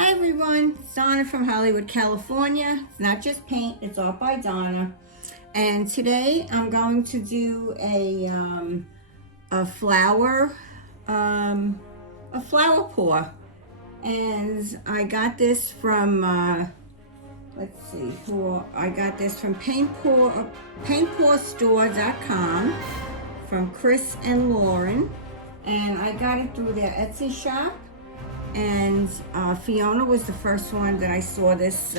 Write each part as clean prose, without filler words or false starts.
Hi everyone, it's Donna from Hollywood, California. It's not just paint, it's art by Donna. And today I'm going to do a flower pour. And I got this from let's see, I got this from paintpourstore.com from Chris and Lauren, and I got it through their Etsy shop. And Fiona was the first one that I saw this.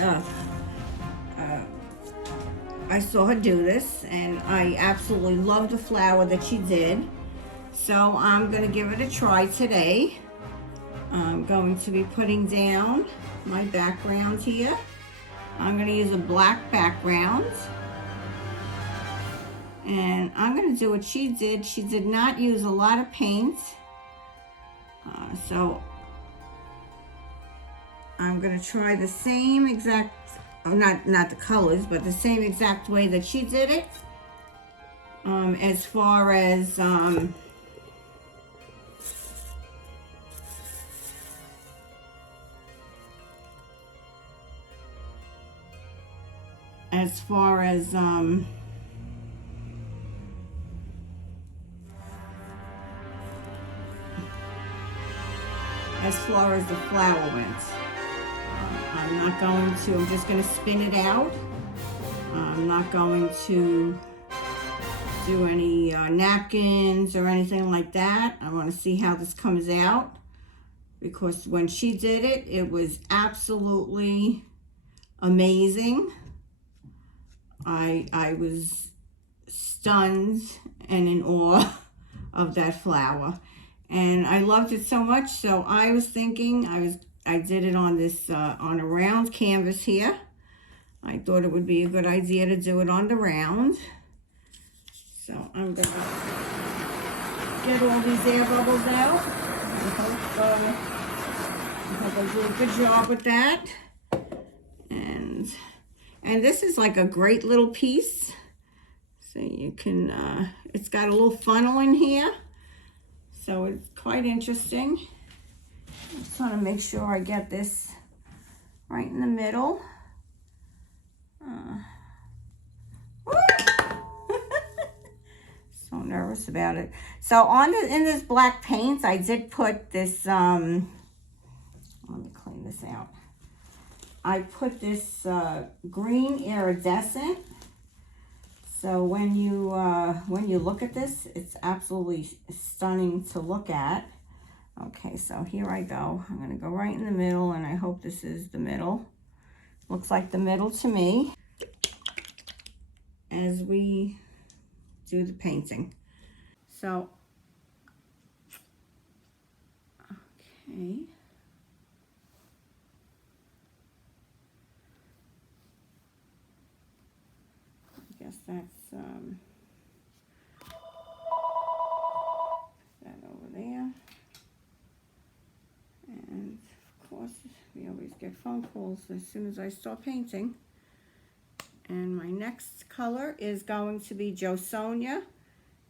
I saw her do this, and I absolutely love the flower that she did. So I'm going to give it a try today. I'm going to be putting down my background here. I'm going to use a black background. And I'm going to do what she did. She did not use a lot of paint. So I'm going to try the same exact, not the colors, but the same exact way that she did it. As far as the flower went. I'm just going to spin it out. I'm not going to do any napkins or anything like that. I want to see how this comes out, because when she did it, it was absolutely amazing. I was stunned and in awe of that flower, and I loved it so much. So I was thinking, I did it on this on a round canvas here. I thought it would be a good idea to do it on the round. So I'm going to get all these air bubbles out. I hope I do a good job with that. And this is like a great little piece. So you can, it's got a little funnel in here. So it's quite interesting. I just want to make sure I get this right in the middle. So nervous about it. So in this black paint, I did put this, let me clean this out. I put this green iridescent. So when you look at this, it's absolutely stunning to look at. Okay, so here I go. I'm gonna go right in the middle, and I hope this is the middle. Looks like the middle to me, as we do the painting. So, okay. I guess that's that over there. And of course, we always get phone calls as soon as I start painting. And my next color is going to be Josonia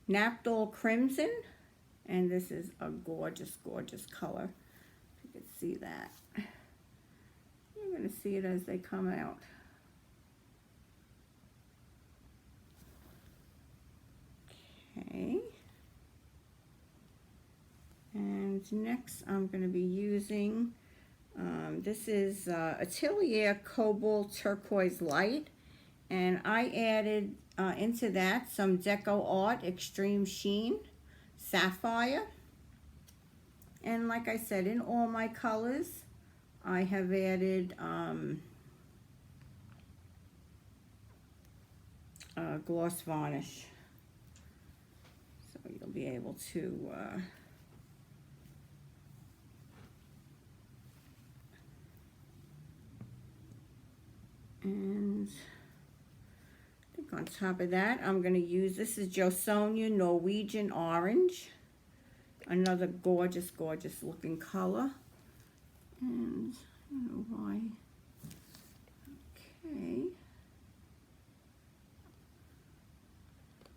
Naphtol Crimson. And this is a gorgeous, gorgeous color. If you can see that. You're going to see it as they come out. Okay. And next I'm going to be using, this is Atelier Cobalt Turquoise Light. And I added into that some Deco Art Extreme Sheen Sapphire. And like I said, in all my colors, I have added gloss varnish. So you'll be able to and I think on top of that, I'm going to use, this is Josonia Norwegian Orange. Another gorgeous, gorgeous looking color. And I don't know why. Okay.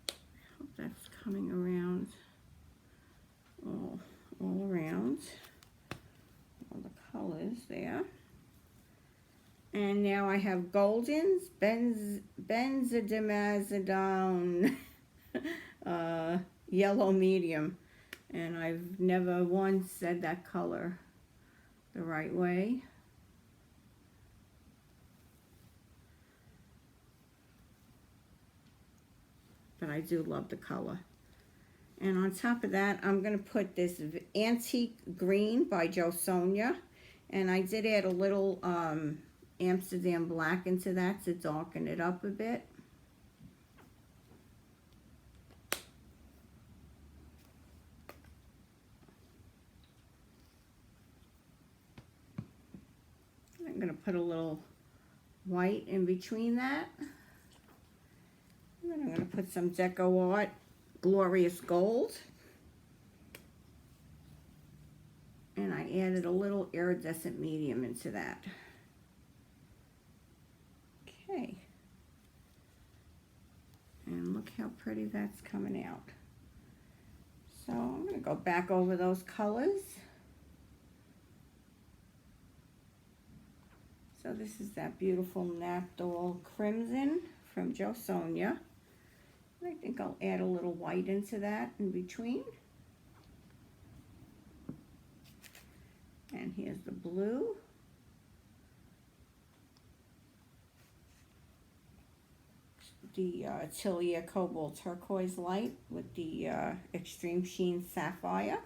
I hope that's coming around all around all the colors there. And now I have Golden's benzodiazepine yellow medium. And I've never once said that color the right way. But I do love the color. And on top of that, I'm going to put this Antique Green by Jo Sonja. And I did add a little Amsterdam Black into that to darken it up a bit. I'm going to put a little white in between that. And then I'm going to put some Deco Art Glorious Gold. And I added a little iridescent medium into that. Okay. And look how pretty that's coming out. So I'm going to go back over those colors. So this is that beautiful Naphtol Crimson from Jo Sonja. I think I'll add a little white into that in between. And here's the blue. The Atelier Cobalt Turquoise Light with the Extreme Sheen Sapphire.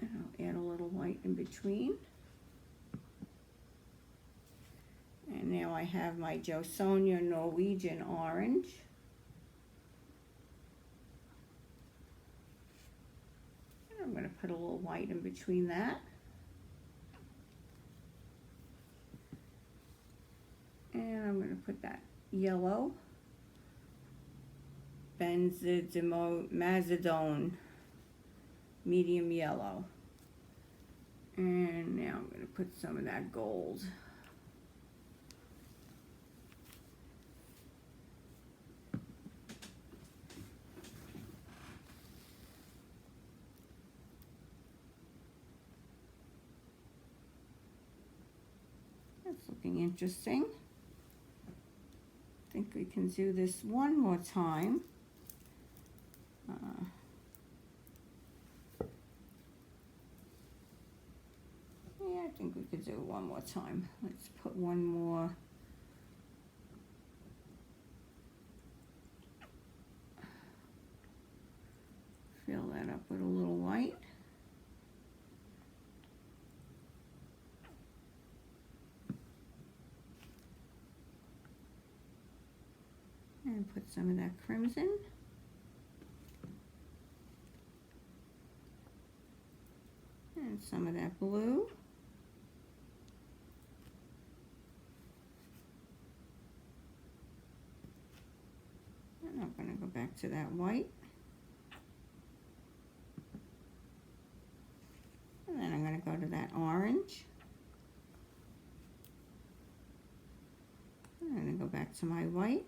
And I'll add a little white in between. And now I have my Jo Sonja Norwegian Orange. And I'm going to put a little white in between that. And I'm going to put that yellow benzodiazepine medium yellow. And now I'm going to put some of that gold. That's looking interesting. I think we can do this one more time. Yeah, I think we could do it one more time. Let's put one more. Fill that up with a little white. And put some of that crimson. And some of that blue. And I'm going to go back to that white. And then I'm going to go to that orange. And I'm going to go back to my white.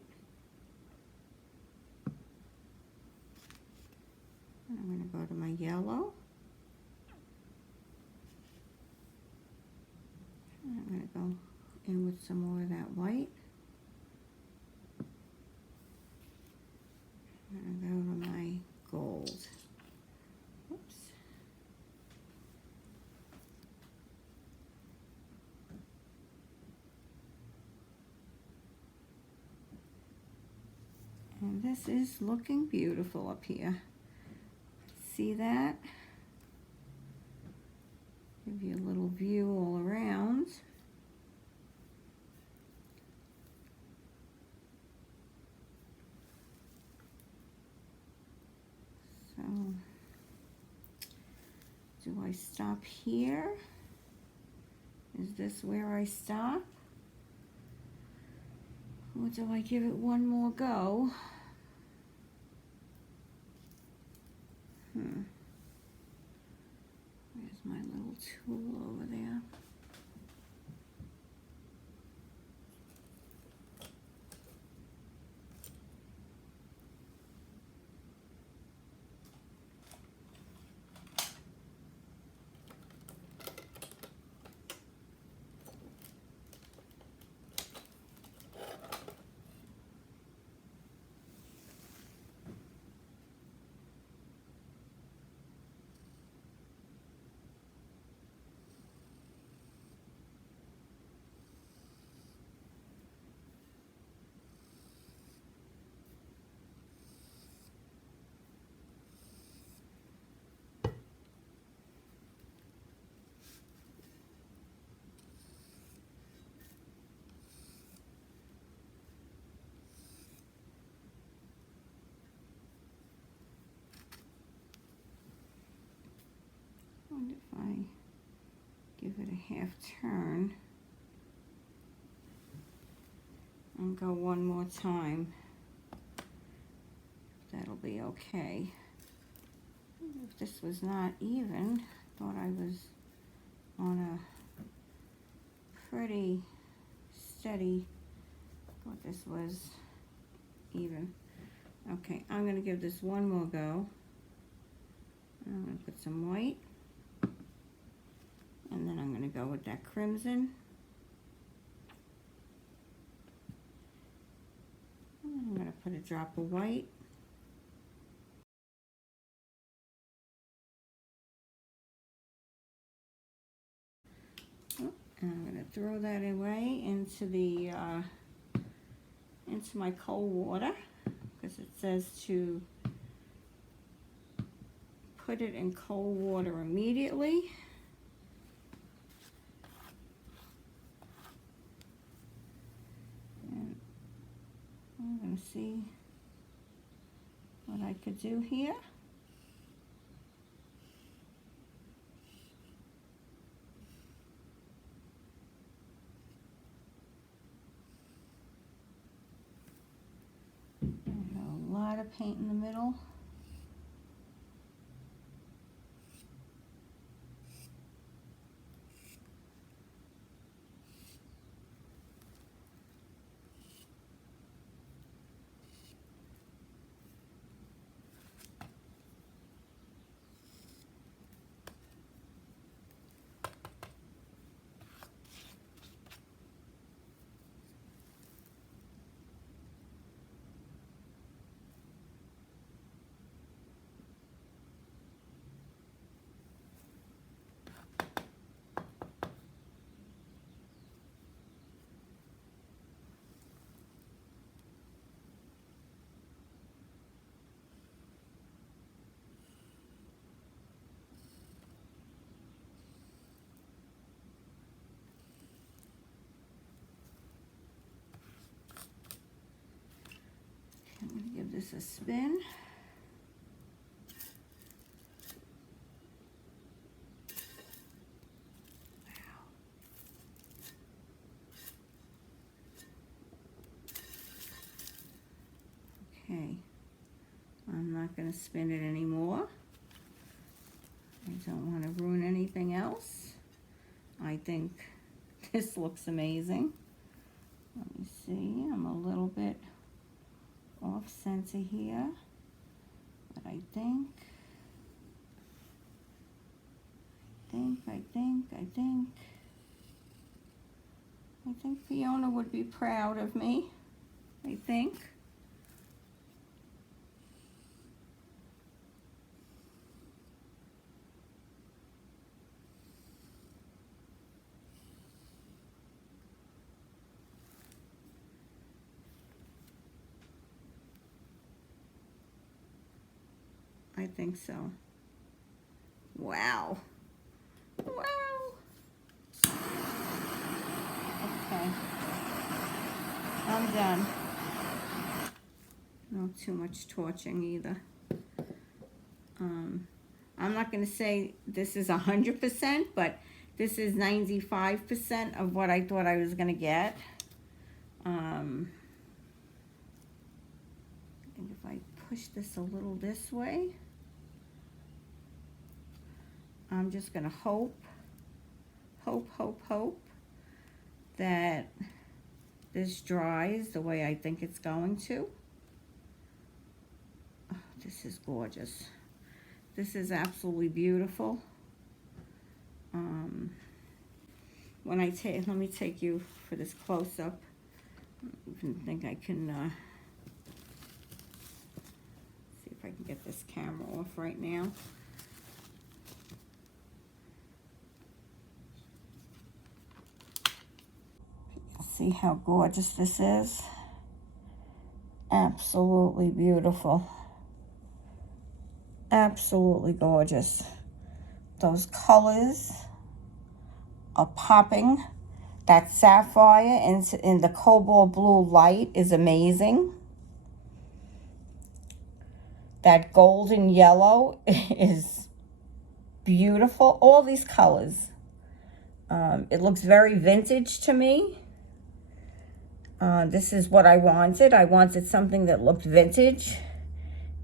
And I'm going to go to my yellow. And I'm going to go in with some more of that white. I'm going to go to my gold. Oops. And this is looking beautiful up here. See that? Give you a little view all around. So, do I stop here? Is this where I stop? Or do I give it one more go? Where's my little tool over there? a half turn and go one more time. That'll be okay. If this was not even, thought I was on a pretty steady, thought this was even. Okay, I'm gonna give this one more go. I'm gonna put some white, and then I'm gonna go with that crimson. And I'm gonna put a drop of white. And I'm going to throw that away into the into my cold water, because it says to put it in cold water immediately. And I'm going to see what I could do here. A lot of paint in the middle. I'm going to give this a spin. Okay, I'm not going to spin it anymore. I don't want to ruin anything else. I think this looks amazing. Let me see, I'm a little bit off center here, but I think Fiona would be proud of me, I think. I think so. Wow. Wow. Okay. I'm done. Not too much torching either. I'm not going to say this is 100%, but this is 95% of what I thought I was going to get. I think if I push this a little this way, I'm just going to hope that this dries the way I think it's going to. Oh, this is gorgeous. This is absolutely beautiful. When I take, let me take you for this close-up. I don't even think I can, see if I can get this camera off right now. See how gorgeous this is? Absolutely beautiful. Absolutely gorgeous. Those colors are popping. That sapphire in the cobalt blue light is amazing. That golden yellow is beautiful. All these colors. It looks very vintage to me. This is what I wanted. I wanted something that looked vintage.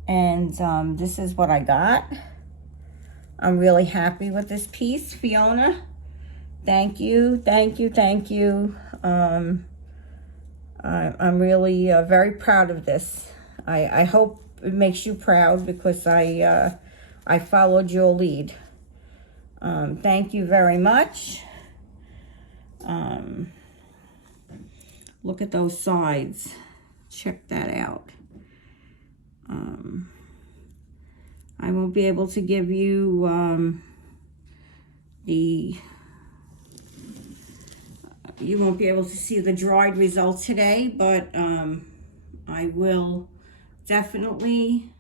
And this is what I got. I'm really happy with this piece, Fiona. Thank you, thank you, thank you. I'm really very proud of this. I hope it makes you proud because I followed your lead. Thank you very much. Look at those sides. Check that out. I won't be able to give you you won't be able to see the dried results today, but I will definitely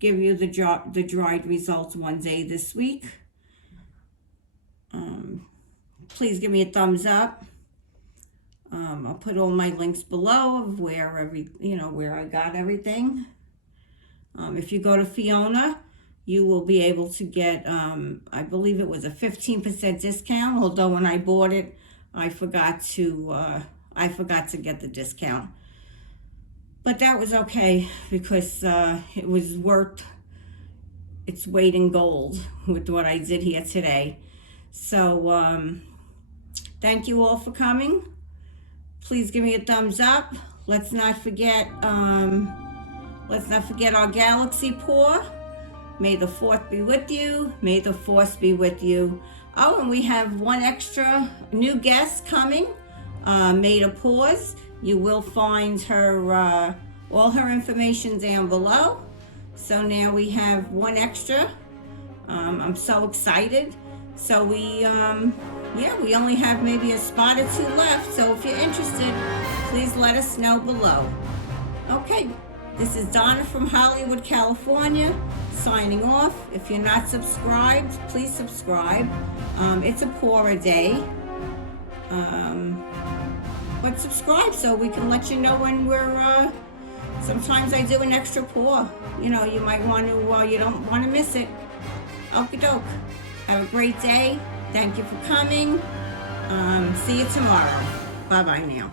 give you the dried results one day this week. Please give me a thumbs up. I'll put all my links below of where where I got everything. If you go to Fiona, you will be able to get, I believe it was a 15% discount, although when I bought it, I forgot to get the discount. But that was okay because it was worth its weight in gold with what I did here today. So thank you all for coming. Please give me a thumbs up. Let's not forget our galaxy pour. May the 4th be with you. May the force be with you. Oh, and we have one extra new guest coming. May the pause. You will find her all her information down below. So now we have one extra. I'm so excited. So we only have maybe a spot or two left. So if you're interested, please let us know below. Okay, this is Donna from Hollywood, California, signing off. If you're not subscribed, please subscribe. It's a pour a day. But subscribe so we can let you know when we're, sometimes I do an extra pour. You might want to, you don't want to miss it. Okie doke. Have a great day. Thank you for coming. See you tomorrow. Bye-bye now.